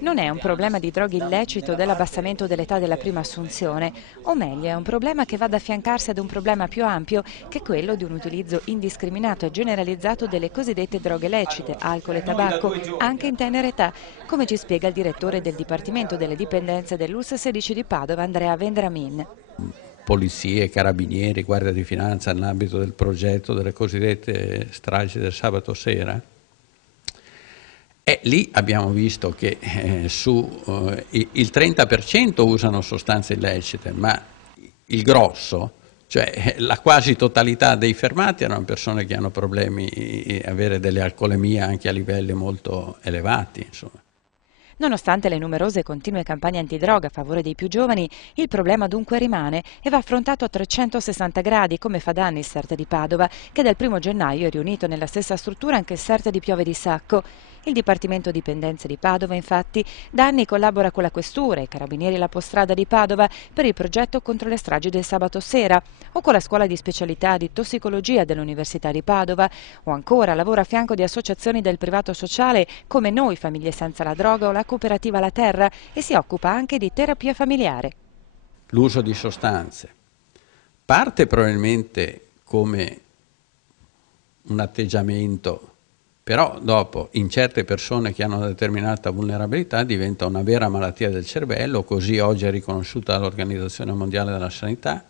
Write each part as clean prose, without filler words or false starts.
Non è un problema di droghe illecito o dell'abbassamento dell'età della prima assunzione, o meglio è un problema che va ad affiancarsi ad un problema più ampio che è quello di un utilizzo indiscriminato e generalizzato delle cosiddette droghe lecite, alcol e tabacco, anche in tenera età, come ci spiega il direttore del Dipartimento delle Dipendenze dell'ULSS 16 di Padova, Andrea Vendramin. Polizie, carabinieri, guardia di finanza nell'ambito del progetto delle cosiddette stragi del sabato sera. E lì abbiamo visto che il 30% usano sostanze illecite, ma il grosso, cioè la quasi totalità dei fermati erano persone che hanno problemi, avere delle alcolemie anche a livelli molto elevati, insomma. Nonostante le numerose e continue campagne antidroga a favore dei più giovani, il problema dunque rimane e va affrontato a 360 gradi, come fa da anni il CERT di Padova, che dal 1° gennaio è riunito nella stessa struttura anche il CERT di Piove di Sacco. Il Dipartimento Dipendenze di Padova, infatti, da anni collabora con la Questura, i Carabinieri e la Postrada di Padova per il progetto contro le stragi del sabato sera, o con la Scuola di Specialità di Tossicologia dell'Università di Padova, o ancora lavora a fianco di associazioni del privato sociale come Noi Famiglie Senza la Droga o la Cooperativa La Terra, e si occupa anche di terapia familiare. L'uso di sostanze parte probabilmente come un atteggiamento, però dopo in certe persone che hanno una determinata vulnerabilità diventa una vera malattia del cervello, così oggi è riconosciuta dall'Organizzazione Mondiale della Sanità,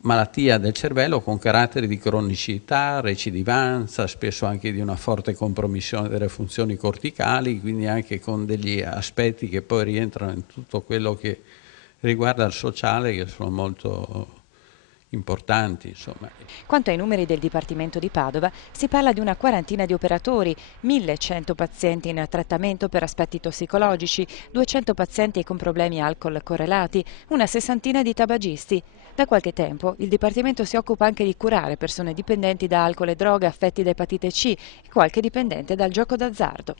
malattia del cervello con caratteri di cronicità, recidivanza, spesso anche di una forte compromissione delle funzioni corticali, quindi anche con degli aspetti che poi rientrano in tutto quello che riguarda il sociale, che sono molto importanti, insomma. Quanto ai numeri del Dipartimento di Padova, si parla di una quarantina di operatori, 1.100 pazienti in trattamento per aspetti tossicologici, 200 pazienti con problemi alcol correlati, una sessantina di tabagisti. Da qualche tempo il Dipartimento si occupa anche di curare persone dipendenti da alcol e droga, affetti da epatite C e qualche dipendente dal gioco d'azzardo.